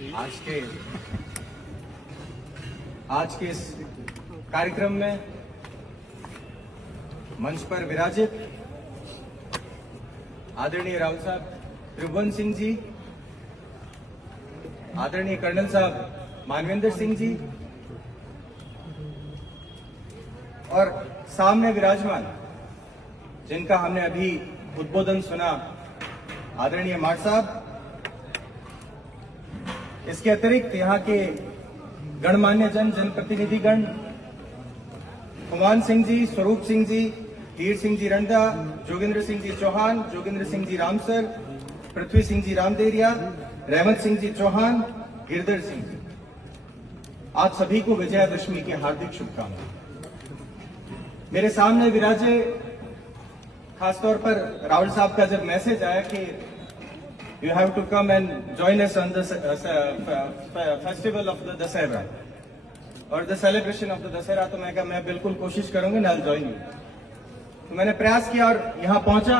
आज के इस कार्यक्रम में मंच पर विराजित आदरणीय राहुल साहब त्रिभुवन सिंह जी, आदरणीय कर्नल साहब मानवेंद्र सिंह जी और सामने विराजमान जिनका हमने अभी उद्बोधन सुना, आदरणीय माट साहब। इसके अतिरिक्त यहाँ के गणमान्य जनप्रतिनिधिगण कुमान सिंह जी, स्वरूप सिंह जी, तीर सिंह जी रंडा, जोगिंद्र सिंह जी चौहान, जोगिंद्र सिंह जी रामसर, पृथ्वी सिंह जी रामदेरिया, रहमत सिंह जी चौहान, गिरधर सिंह जी, आज सभी को विजयादशमी की हार्दिक शुभकामनाएं। मेरे सामने विराजे, खासतौर पर राहुल साहब का जब मैसेज आया कि you have to come and join us on the festival of the Dasara और the celebration of the Dasara, तो मैं कहा मैं बिल्कुल कोशिश करूंगा, I'll join you। तो मैंने प्रयास किया और यहाँ पहुंचा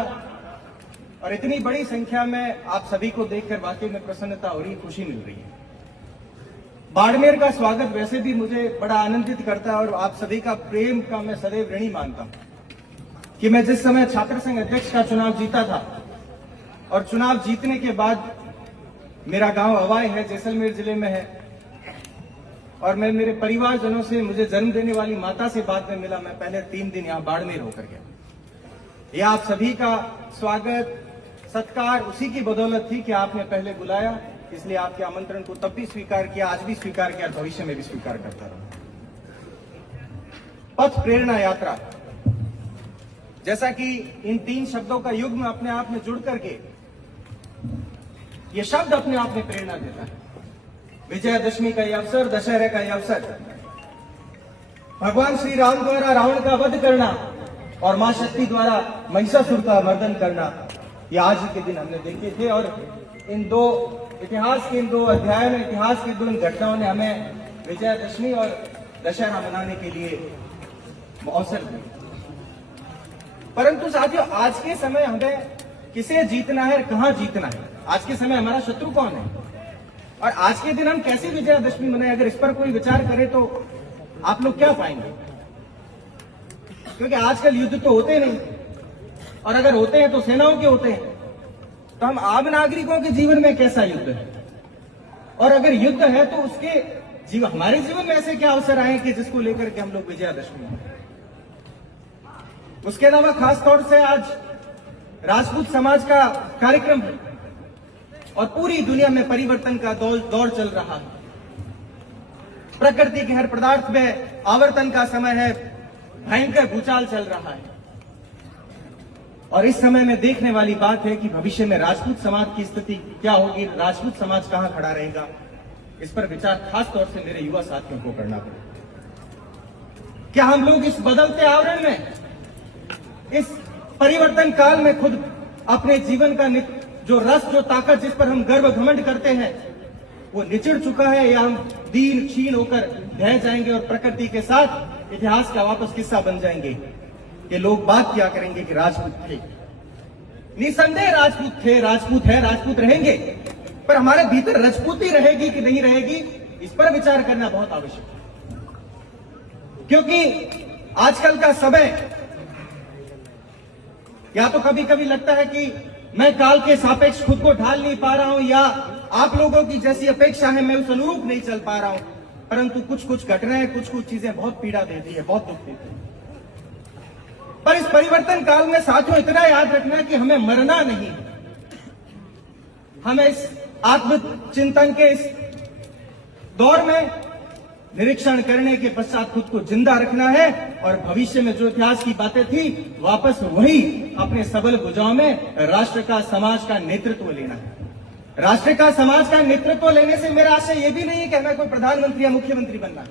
और इतनी बड़ी संख्या में आप सभी को देखकर वाकई में प्रसन्नता हो रही, खुशी मिल रही है। बाड़मेर का स्वागत वैसे भी मुझे बड़ा आनंदित करता है और आप सभी का प्रेम का मैं सदैव ऋणी मानता हूं कि मैं जिस समय छात्र संघ अध्यक्ष का चुनाव जीता था और चुनाव जीतने के बाद मेरा गांव अवाय है, जैसलमेर जिले में है, और मैं मेरे परिवारजनों से, मुझे जन्म देने वाली माता से बाद में मिला। मैं पहले 3 दिन यहां बाड़मेर होकर गया। यह आप सभी का स्वागत सत्कार उसी की बदौलत थी कि आपने पहले बुलाया, इसलिए आपके आमंत्रण को तब भी स्वीकार किया, आज भी स्वीकार किया, भविष्य में भी स्वीकार करता रहूंगा। पथ प्रेरणा यात्रा, जैसा कि इन 3 शब्दों का युग्म अपने आप में जुड़ करके ये शब्द अपने आप में प्रेरणा देता है। विजयादशमी का यह अवसर, दशहरे का यह अवसर, भगवान श्री राम द्वारा रावण का वध करना और मां शक्ति द्वारा महिषासुर का मर्दन करना, ये आज ही के दिन हमने देखे थे। और इन 2 इतिहास के इन 2 अध्यायों में, इतिहास की 2 इन घटनाओं ने हमें विजयादशमी और दशहरा मनाने के लिए अवसर दिया। परंतु साथियों, आज के समय हमें किसे जीतना है और कहां जीतना है, आज के समय हमारा शत्रु कौन है और आज के दिन हम कैसे विजयादशमी मनाएं, अगर इस पर कोई विचार करे तो आप लोग क्या पाएंगे? क्योंकि आजकल युद्ध तो होते नहीं, और अगर होते हैं तो सेनाओं के होते हैं। तो हम आम नागरिकों के जीवन में कैसा युद्ध है, और अगर युद्ध है तो उसके हमारे जीवन में ऐसे क्या अवसर आए कि जिसको लेकर के हम लोग विजयादशमी मनाएं? उसके अलावा खास तौर से आज राजपूत समाज का कार्यक्रम है और पूरी दुनिया में परिवर्तन का दौर चल रहा है। प्रकृति के हर पदार्थ में आवर्तन का समय है, भयंकर भूचाल चल रहा है। और इस समय में देखने वाली बात है कि भविष्य में राजपूत समाज की स्थिति क्या होगी, राजपूत समाज कहां खड़ा रहेगा, इस पर विचार खास तौर से मेरे युवा साथियों को करना पड़ेगा। क्या हम लोग इस बदलते आवरण में, इस परिवर्तन काल में खुद अपने जीवन का जो रस, जो ताकत, जिस पर हम गर्व घमंड करते हैं, वो निचड़ चुका है, या हम दीन क्षीण होकर ढह जाएंगे और प्रकृति के साथ इतिहास का वापस किस्सा बन जाएंगे? ये लोग बात क्या करेंगे कि राजपूत थे। निसंदेह राजपूत थे, राजपूत है, राजपूत रहेंगे, पर हमारे भीतर राजपूती रहेगी कि नहीं रहेगी, इस पर विचार करना बहुत आवश्यक है। क्योंकि आजकल का समय, या तो कभी कभी लगता है कि मैं काल के सापेक्ष खुद को ढाल नहीं पा रहा हूं, या आप लोगों की जैसी अपेक्षा है मैं उस अनुरूप नहीं चल पा रहा हूं। परंतु कुछ घटनाएं, कुछ चीजें बहुत पीड़ा देती है, बहुत दुख देती है। पर इस परिवर्तन काल में साथियों इतना याद रखना कि हमें मरना नहीं, हमें इस आत्मचिंतन के इस दौर में निरीक्षण करने के पश्चात खुद को जिंदा रखना है और भविष्य में जो इतिहास की बातें थी वापस वही अपने सबल भुजाओं में राष्ट्र का, समाज का नेतृत्व लेना है। राष्ट्र का, समाज का नेतृत्व लेने से मेरा आशय यह भी नहीं है कि हमें कोई प्रधानमंत्री या मुख्यमंत्री बनना है,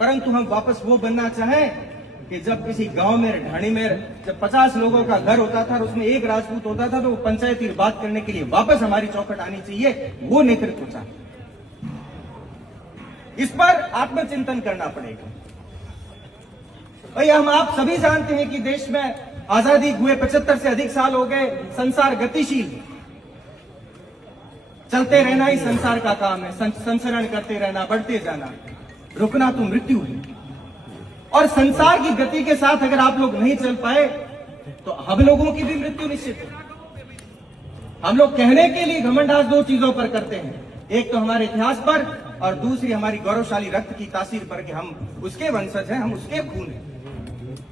परंतु हम वापस वो बनना चाहें कि जब किसी गांव में, ढाणी में जब 50 लोगों का घर होता था और उसमें एक राजपूत होता था, तो वो पंचायती बात करने के लिए वापस हमारी चौखट आनी चाहिए, वो नेतृत्व चाहिए। इस पर आत्मचिंतन करना पड़ेगा। भैया, हम आप सभी जानते हैं कि देश में आजादी हुए 75 से अधिक साल हो गए, संसार गतिशील, चलते रहना ही संसार का काम है, संसरण करते रहना, बढ़ते जाना, रुकना तो मृत्यु है। और संसार की गति के साथ अगर आप लोग नहीं चल पाए तो हम लोगों की भी मृत्यु निश्चित है। हम लोग कहने के लिए घमंड आज दो चीजों पर करते हैं, एक तो हमारे इतिहास पर और दूसरी हमारी गौरवशाली रक्त की तासीर पर कि हम उसके वंशज हैं, हम उसके खून हैं।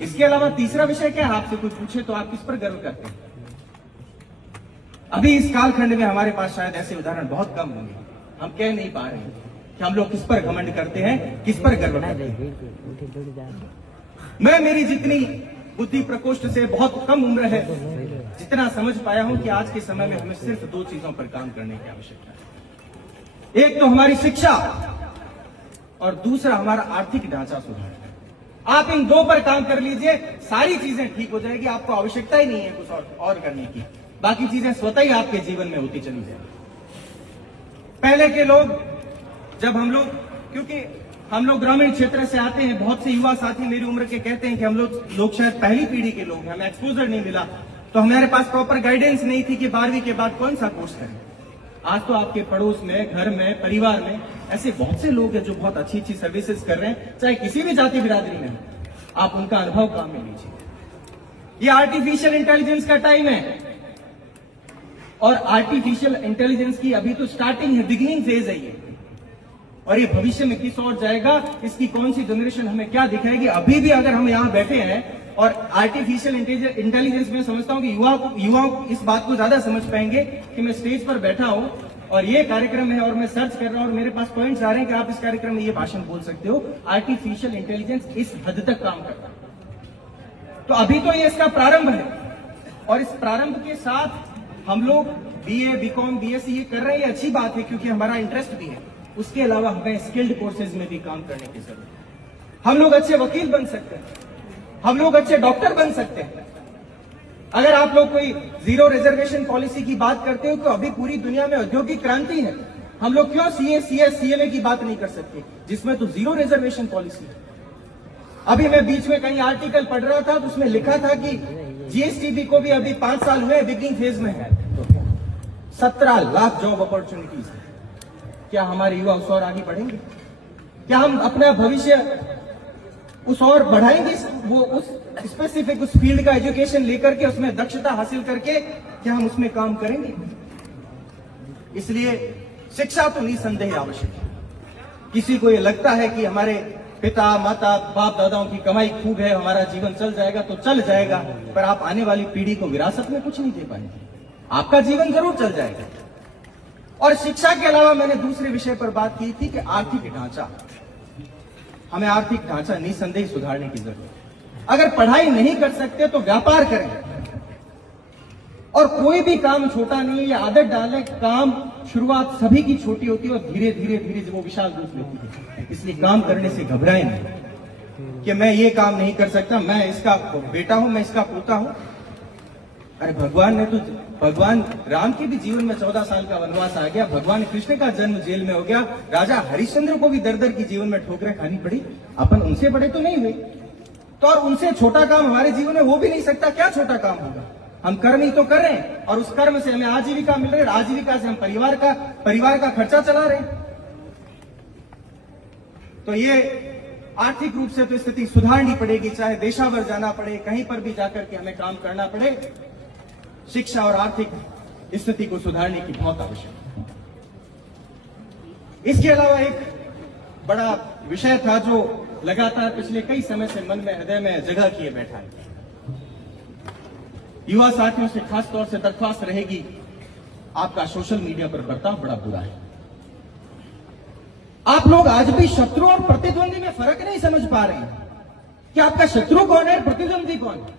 इसके अलावा तीसरा विषय क्या है, आपसे कुछ पूछे तो आप किस पर गर्व करते हैं? अभी इस कालखंड में हमारे पास शायद ऐसे उदाहरण बहुत कम होंगे, हम कह नहीं पा रहे हैं कि हम लोग किस पर घमंड करते हैं, किस पर गर्व करते हैं। मैं मेरी जितनी बुद्धि प्रकोष्ठ से बहुत कम उम्र है, जितना समझ पाया हूं कि आज के समय में हमें सिर्फ दो चीजों पर काम करने की आवश्यकता है, एक तो हमारी शिक्षा और दूसरा हमारा आर्थिक ढांचा सुधार। आप इन दो पर काम कर लीजिए, सारी चीजें ठीक हो जाएगी, आपको आवश्यकता ही नहीं है कुछ और करने की, बाकी चीजें स्वतः ही आपके जीवन में होती चली जाएगी। पहले के लोग, जब हम लोग, क्योंकि हम लोग ग्रामीण क्षेत्र से आते हैं, बहुत से युवा साथी मेरी उम्र के कहते हैं कि हम लोग शायद पहली पीढ़ी के लोग हैं, हमें एक्सपोजर नहीं मिला, तो हमारे पास प्रॉपर गाइडेंस नहीं थी कि 12वीं के बाद कौन सा कोर्स करें। आज तो आपके पड़ोस में, घर में, परिवार में ऐसे बहुत से लोग हैं जो बहुत अच्छी अच्छी सर्विसेज कर रहे हैं, चाहे किसी भी जाति बिरादरी में, आप उनका अनुभव काम में लीजिए। ये आर्टिफिशियल इंटेलिजेंस का टाइम है और आर्टिफिशियल इंटेलिजेंस की अभी तो स्टार्टिंग है, बिगिनिंग फेज है ये, और ये भविष्य में किस ओर जाएगा, इसकी कौन सी जनरेशन हमें क्या दिखाएगी। अभी भी अगर हम यहाँ बैठे हैं और आर्टिफिशियल इंटेलिजेंस में समझता हूं कि युवाओं इस बात को ज्यादा समझ पाएंगे कि मैं स्टेज पर बैठा हूं और ये कार्यक्रम है और मैं सर्च कर रहा हूं और मेरे पास पॉइंट्स आ रहे हैं कि आप इस कार्यक्रम में ये भाषण बोल सकते हो। आर्टिफिशियल इंटेलिजेंस इस हद तक काम करता है, तो अभी तो ये इसका प्रारंभ है और इस प्रारंभ के साथ हम लोग BA, BCom, BSc ये कर रहे हैं, अच्छी बात है क्योंकि हमारा इंटरेस्ट भी है। उसके अलावा हमें स्किल्ड कोर्सेज में भी काम करने की जरूरत है। हम लोग अच्छे वकील बन सकते हैं, हम लोग अच्छे डॉक्टर बन सकते हैं। अगर आप लोग कोई जीरो रिजर्वेशन पॉलिसी की बात करते हो तो अभी पूरी दुनिया में औद्योगिक क्रांति है, हम लोग क्यों CA, CS, CMA की बात नहीं कर सकते जिसमें तो जीरो रिजर्वेशन पॉलिसी है। अभी मैं बीच में कहीं आर्टिकल पढ़ रहा था तो उसमें लिखा था कि GSTB को भी अभी 5 साल हुए, बिगिनिंग फेज में है, 17 लाख जॉब अपॉर्चुनिटीज है। क्या हमारे युवा उस और आगे बढ़ेंगे? क्या हम अपना भविष्य उस और बढ़ाएंगे? वो उस स्पेसिफिक उस फील्ड का एजुकेशन लेकर के उसमें दक्षता हासिल करके क्या हम उसमें काम करेंगे? इसलिए शिक्षा तो निसंदेह आवश्यक है। किसी को ये लगता है कि हमारे पिता, माता, बाप दादाओं की कमाई खूब है, हमारा जीवन चल जाएगा, तो चल जाएगा, पर आप आने वाली पीढ़ी को विरासत में कुछ नहीं दे पाएंगे। आपका जीवन जरूर चल जाएगा। और शिक्षा के अलावा मैंने दूसरे विषय पर बात की थी कि आर्थिक ढांचा, हमें आर्थिक ढांचा निसंदेह सुधारने की जरूरत है। अगर पढ़ाई नहीं कर सकते तो व्यापार करें, और कोई भी काम छोटा नहीं है, ये आदत डालें, काम शुरुआत सभी की छोटी होती है और धीरे धीरे धीरे वो विशाल रूप लेती है। इसलिए काम करने से घबराएं नहीं कि मैं ये काम नहीं कर सकता, मैं इसका बेटा हूं, मैं इसका पोता हूं। अरे भगवान राम के भी जीवन में 14 साल का वनवास आ गया, भगवान कृष्ण का जन्म जेल में हो गया, राजा हरिश्चंद्र को भी दर दर की जीवन में ठोकरें खानी पड़ी। अपन उनसे बड़े तो नहीं हुए, तो और उनसे छोटा काम हमारे जीवन में हो भी नहीं सकता। क्या छोटा काम होगा? हम कर्म ही तो कर रहे हैं और उस कर्म से हमें आजीविका मिल रही है, आजीविका से हम परिवार का खर्चा चला रहे हैं। तो ये आर्थिक रूप से तो स्थिति सुधारनी पड़ेगी, चाहे देशावर जाना पड़े, कहीं पर भी जाकर के हमें काम करना पड़े। शिक्षा और आर्थिक स्थिति को सुधारने की बहुत आवश्यकता है। इसके अलावा एक बड़ा विषय था जो लगातार पिछले कई समय से मन में, हृदय में जगह किए बैठा है। युवा साथियों से खास तौर से दरख्वास्त रहेगी, आपका सोशल मीडिया पर बर्ताव बड़ा बुरा है। आप लोग आज भी शत्रु और प्रतिद्वंदी में फर्क नहीं समझ पा रहे हैं कि आपका शत्रु कौन है, प्रतिद्वंदी कौन है।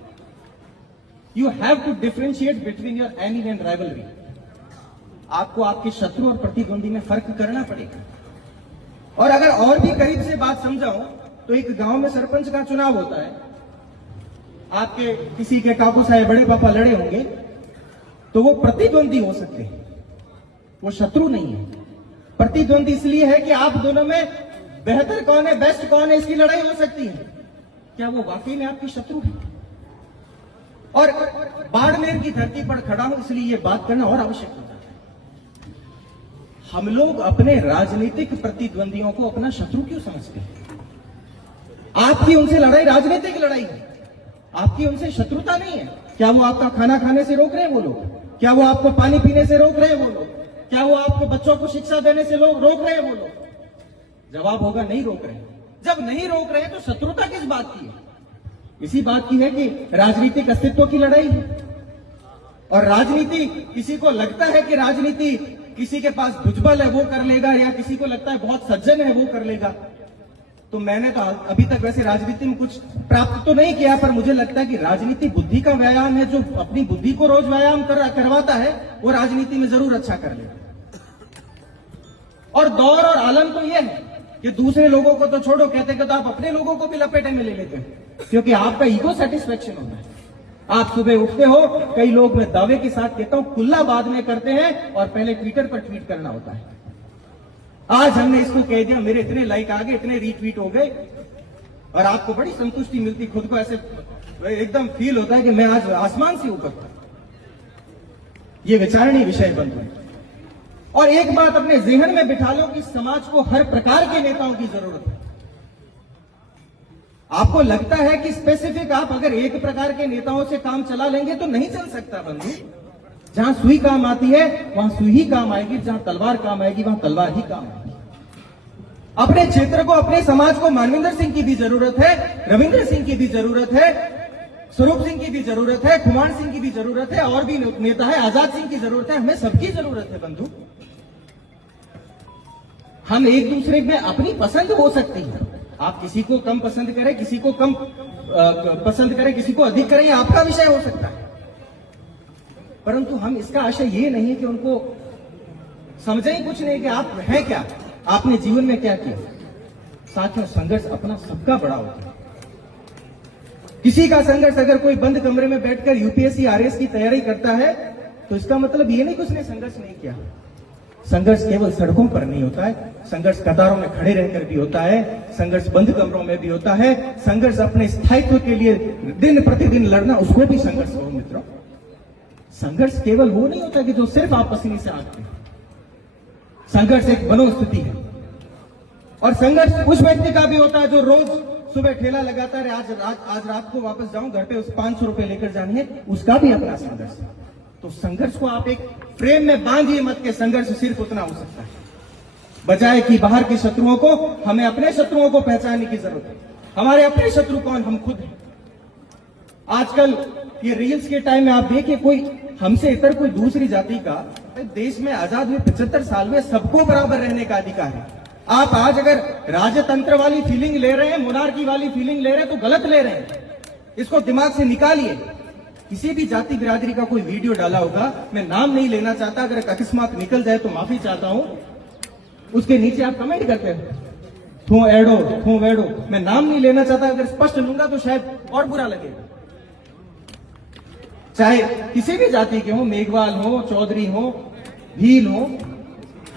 You have to differentiate between your enemy and rivalry. आपको आपके शत्रु और प्रतिद्वंदी में फर्क करना पड़ेगा। और अगर और भी करीब से बात समझाऊं तो एक गांव में सरपंच का चुनाव होता है, आपके किसी के काकू साहब बड़े पापा लड़े होंगे तो वो प्रतिद्वंदी हो सकते हैं, वो शत्रु नहीं है। प्रतिद्वंदी इसलिए है कि आप दोनों में बेहतर कौन है, बेस्ट कौन है, इसकी लड़ाई हो सकती है। क्या वो वाकई में आपकी शत्रु है? और बाड़मेर की धरती पर खड़ा हूं इसलिए ये बात करना और आवश्यक होता है। हम लोग अपने राजनीतिक प्रतिद्वंदियों को अपना शत्रु क्यों समझते हैं? आपकी उनसे लड़ाई राजनीतिक लड़ाई है, आपकी उनसे शत्रुता नहीं है। क्या वो आपका खाना खाने से रोक रहे हैं वो लोग? क्या वो आपको पानी पीने से रोक रहे हैं वो लोग? क्या वो आपके बच्चों को शिक्षा देने से लोग रोक रहे हैं वो लोग? जवाब होगा नहीं रोक रहे। जब नहीं रोक रहे तो शत्रुता किस बात की है? इसी बात की है कि राजनीतिक अस्तित्व की लड़ाई है। और राजनीति, किसी को लगता है कि राजनीति किसी के पास भुजबल है वो कर लेगा, या किसी को लगता है बहुत सज्जन है वो कर लेगा। तो मैंने तो अभी तक वैसे राजनीति में कुछ प्राप्त तो नहीं किया, पर मुझे लगता है कि राजनीति बुद्धि का व्यायाम है। जो अपनी बुद्धि को रोज व्यायाम करवाता है वो राजनीति में जरूर अच्छा कर लेगा। और दौर और आलम तो यह है कि दूसरे लोगों को तो छोड़ो, कहते तो आप अपने लोगों को भी लपेटे में ले लेते हैं, क्योंकि आपका ईगो सेटिस्फेक्शन होता है। आप सुबह उठते हो, कई लोग मैं दावे के साथ कहता हूं खुला बाद में करते हैं, और पहले ट्विटर पर ट्वीट करना होता है। आज हमने इसको कह दिया, मेरे इतने लाइक आ गए, इतने रीट्वीट हो गए, और आपको बड़ी संतुष्टि मिलती, खुद को ऐसे एकदम फील होता है कि मैं आज आसमान से ऊपर था। ये विचारणीय विषय बन गए। और एक बात अपने जहन में बिठा लो कि समाज को हर प्रकार के नेताओं की जरूरत है। आपको लगता है कि स्पेसिफिक आप अगर एक प्रकार के नेताओं से काम चला लेंगे तो नहीं चल सकता बंधु। जहां सुई काम आती है वहां सुई ही काम आएगी, जहां तलवार काम आएगी वहां तलवार ही काम आएगी। अपने क्षेत्र को, अपने समाज को मानविंदर सिंह की भी जरूरत है, रविंद्र सिंह की भी जरूरत है, स्वरूप सिंह की भी जरूरत है, कुमार सिंह की भी जरूरत है, और भी नेता है, आजाद सिंह की जरूरत है। हमें सबकी जरूरत है बंधु। हम एक दूसरे में अपनी पसंद हो सकती है। आप किसी को कम पसंद करें, किसी को कम पसंद करें, किसी को अधिक करें, यह आपका विषय हो सकता है। परंतु हम इसका आशय ये नहीं है कि उनको समझे ही कुछ नहीं कि आप हैं क्या, आपने जीवन में क्या किया। साथियों, संघर्ष अपना सबका बड़ा होता है। किसी का संघर्ष अगर कोई बंद कमरे में बैठकर यूपीएससी आरएस की तैयारी करता है तो इसका मतलब ये नहीं कि उसने संघर्ष नहीं किया। संघर्ष केवल सड़कों पर नहीं होता है, संघर्ष कतारों में खड़े रहकर भी होता है, संघर्ष बंद कमरों में भी होता है, संघर्ष अपने स्थायित्व के लिए दिन प्रतिदिन लड़ना, उसको भी संघर्ष हो मित्रों। संघर्ष केवल वो नहीं होता कि जो सिर्फ आप पसीने से आते हैं। संघर्ष एक मनोस्थिति है, और संघर्ष उस व्यक्ति का भी होता है जो रोज सुबह ठेला लगाता है, आज रात को वापस जाऊं घर पे, उस 500 रुपए लेकर जाने हैं, उसका भी अपना संघर्ष है। तो संघर्ष को आप एक फ्रेम में बांधिए मत के संघर्ष सिर्फ उतना हो सकता है, बजाय कि बाहर के शत्रुओं को, हमें अपने शत्रुओं को पहचानने की जरूरत है। हमारे अपने शत्रु कौन? हम खुद हैं। आजकल ये रील्स के टाइम में आप देखिए, कोई हमसे इतर कोई दूसरी जाति का, देश में आजाद हुए 75 साल में सबको बराबर रहने का अधिकार है। आप आज अगर राजतंत्र वाली फीलिंग ले रहे हैं, मोनार्की वाली फीलिंग ले रहे हैं, तो गलत ले रहे हैं। इसको दिमाग से निकालिए। किसी भी जाति बिरादरी का कोई वीडियो डाला होगा, मैं नाम नहीं लेना चाहता, अगर अकस्मात निकल जाए तो माफी चाहता हूं, उसके नीचे आप कमेंट करते हैं थू एडो थू वेडो, मैं नाम नहीं लेना चाहता, अगर स्पष्ट लूंगा तो शायद और बुरा लगेगा। चाहे किसी भी जाति के हो, मेघवाल हो, चौधरी हो, भील हो,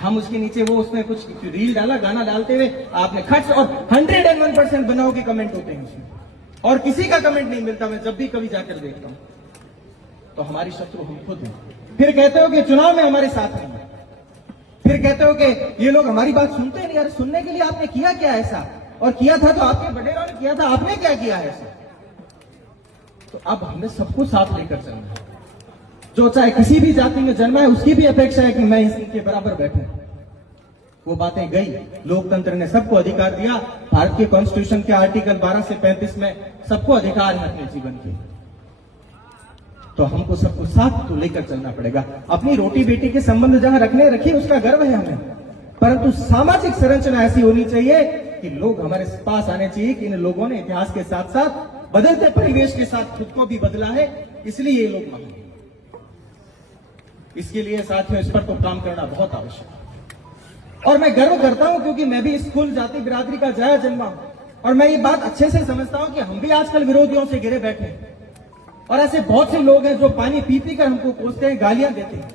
हम उसके नीचे वो उसमें कुछ रील डाला, गाना डालते हुए आपने खट, और 101% बनाओ के कमेंट होते हैं उसमें, और किसी का कमेंट नहीं मिलता। मैं जब भी कभी जाकर देखता हूं तो हमारी शत्रु हम खुद हैं। फिर कहते हो कि चुनाव में हमारे साथ नहीं है, फिर कहते हो कि ये लोग हमारी बात सुनते नहीं। यार, सुनने के लिए आपने किया क्या ऐसा? और किया था तो आपके बड़ेरों ने किया था, आपने क्या किया है ऐसा? तो अब हमें सबको साथ लेकर चलना है। जो चाहे किसी भी जाति में जन्मा है, उसकी भी अपेक्षा है कि मैं इनके बराबर बैठूं। वो बातें गई। लोकतंत्र ने सबको अधिकार दिया। भारत के कॉन्स्टिट्यूशन के आर्टिकल 12 से 35 में सबको अधिकार है अपने जीवन के। तो हमको सबको साथ तो लेकर चलना पड़ेगा। अपनी रोटी बेटी के संबंध जहां रखने रखिए, उसका गर्व है हमें, परंतु सामाजिक संरचना ऐसी होनी चाहिए कि लोग हमारे पास आने चाहिए कि इन लोगों ने इतिहास के साथ साथ बदलते परिवेश के साथ खुद को भी बदला है, इसलिए ये लोग महान हैं। इसके लिए साथियों इस पर तो काम करना बहुत आवश्यक है। और मैं गर्व करता हूं क्योंकि मैं भी इस कुल जाति बिरादरी का जाया जन्मा हूं, और मैं ये बात अच्छे से समझता हूं कि हम भी आजकल विरोधियों से घिरे बैठे हैं, और ऐसे बहुत से लोग हैं जो पानी पी पी कर हमको कोसते हैं, गालियां देते हैं।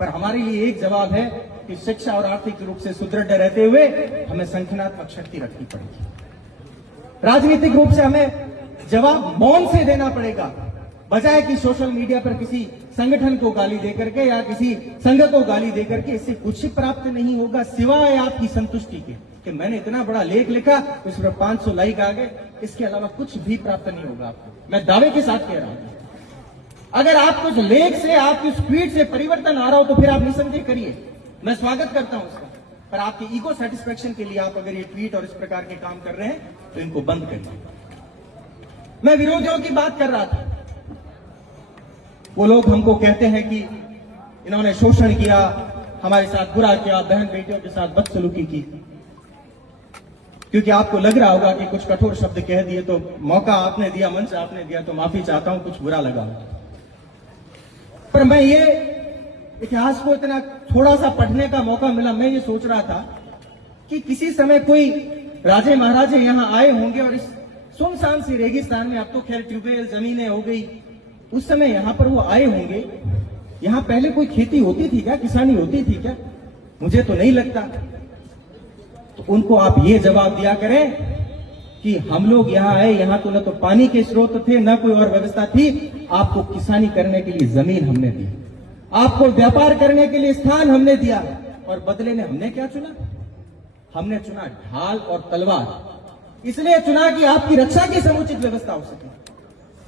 पर हमारे लिए एक जवाब है कि शिक्षा और आर्थिक रूप से सुदृढ़ रहते हुए हमें संगठनात्मक शक्ति रखनी पड़ेगी। राजनीतिक रूप से हमें जवाब मौन से देना पड़ेगा। बजाय कि सोशल मीडिया पर किसी संगठन को गाली देकर के या किसी संघ को गाली देकर के, इससे कुछ प्राप्त नहीं होगा सिवाय आपकी संतुष्टि के कि मैंने इतना बड़ा लेख लिखा, उस पर 500 लाइक आ गए, इसके अलावा कुछ भी प्राप्त नहीं होगा आपको। मैं दावे के साथ कह रहा हूं, अगर आपको उस लेख से, आपकी उस ट्वीट से परिवर्तन आ रहा हो तो फिर आप निसंदेह करिए, मैं स्वागत करता हूं उसका। पर आपके ईगो सेटिस्फेक्शन के लिए आप अगर ये ट्वीट और इस प्रकार के काम कर रहे हैं तो इनको बंद करिए। मैं विरोधियों की बात कर रहा था, वो लोग हमको कहते हैं कि इन्होंने शोषण किया, हमारे साथ बुरा किया, बहन बेटियों के साथ बदसलूकी की। क्योंकि आपको लग रहा होगा कि कुछ कठोर शब्द कह दिए तो मौका आपने दिया, मंच आपने दिया, तो माफी चाहता हूं, कुछ बुरा लगा। पर मैं ये इतिहास को इतना थोड़ा सा पढ़ने का मौका मिला, मैं ये सोच रहा था कि किसी समय कोई राजे महाराजे यहां आए होंगे और इस सुनसान सी रेगिस्तान में, अब तो खैर ट्यूबवेल जमीनें हो गई, उस समय यहां पर वो आए होंगे। यहां पहले कोई खेती होती थी क्या, किसानी होती थी क्या? मुझे तो नहीं लगता। तो उनको आप ये जवाब दिया करें कि हम लोग यहां आए, यहां तो न तो पानी के स्रोत थे, न कोई और व्यवस्था थी, आपको किसानी करने के लिए जमीन हमने दी, आपको व्यापार करने के लिए स्थान हमने दिया, और बदले में हमने क्या चुना? हमने चुना ढाल और तलवार। इसलिए चुना कि आपकी रक्षा की समुचित व्यवस्था हो सके,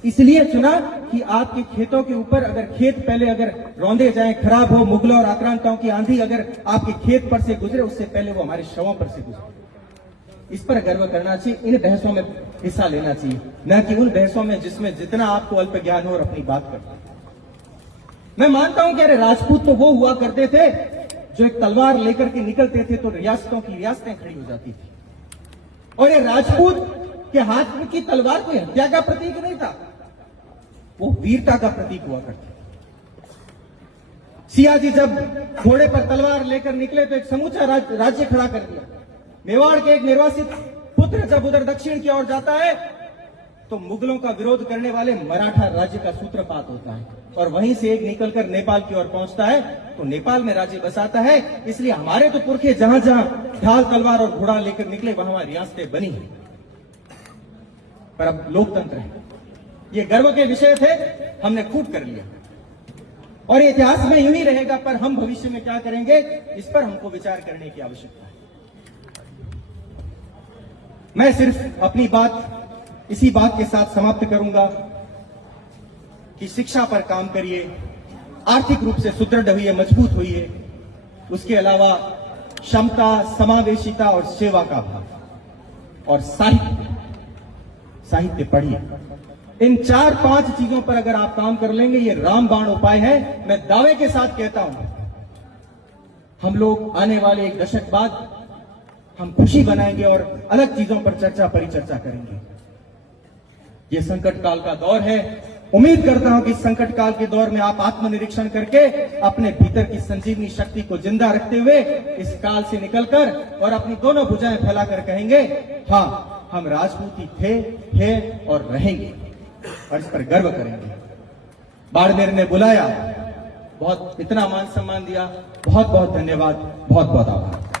इसलिए चुना कि आपके खेतों के ऊपर अगर खेत पहले अगर रौंदे जाएं, खराब हो, मुगलों और आक्रांताओं की आंधी अगर आपके खेत पर से गुजरे, उससे पहले वो हमारे शवों पर से गुजरे। इस पर गर्व करना चाहिए, इन बहसों में हिस्सा लेना चाहिए, न कि उन बहसों में जिसमें जितना आपको अल्प ज्ञान हो और अपनी बात करते। मैं मानता हूं कि अरे राजपूत तो वो हुआ करते थे जो एक तलवार लेकर के निकलते थे तो रियासतों की रियासतें खड़ी हो जाती थी, और ये राजपूत के हाथ की तलवार कोई हत्या का प्रतीक नहीं था, वो वीरता का प्रतीक हुआ करता। सियाजी जब घोड़े पर तलवार लेकर निकले तो एक समूचा राज्य खड़ा कर दिया। मेवाड़ के एक निर्वासित पुत्र जब उधर दक्षिण की ओर जाता है तो मुगलों का विरोध करने वाले मराठा राज्य का सूत्रपात होता है, और वहीं से एक निकलकर नेपाल की ओर पहुंचता है तो नेपाल में राज्य बसाता है। इसलिए हमारे तो पुरखे जहां जहां ढाल तलवार और घोड़ा लेकर निकले वहां वहां रियासतें बनी हैं। पर अब लोकतंत्र है, ये गर्व के विषय थे, हमने खूब कर लिया, और ये इतिहास में यूं ही रहेगा। पर हम भविष्य में क्या करेंगे, इस पर हमको विचार करने की आवश्यकता है। मैं सिर्फ अपनी बात इसी बात के साथ समाप्त करूंगा कि शिक्षा पर काम करिए, आर्थिक रूप से सुदृढ़ होइए, मजबूत होइए। उसके अलावा क्षमता, समावेशिता और सेवा का भाव, और साहित्य पढ़िए। इन 4-5 चीजों पर अगर आप काम कर लेंगे, ये रामबाण उपाय है। मैं दावे के साथ कहता हूं, हम लोग आने वाले 1 दशक बाद हम खुशी बनाएंगे और अलग चीजों पर चर्चा परिचर्चा करेंगे। ये संकट काल का दौर है, उम्मीद करता हूं कि इस संकट काल के दौर में आप आत्मनिरीक्षण करके अपने भीतर की संजीवनी शक्ति को जिंदा रखते हुए इस काल से निकलकर और अपनी दोनों भुजाएं फैलाकर कहेंगे, हाँ, हम राजपूत ही थे, हैं और रहेंगे, और इस पर गर्व करेंगे। बाड़मेर ने बुलाया, बहुत इतना मान सम्मान दिया, बहुत बहुत धन्यवाद, बहुत बहुत आभार।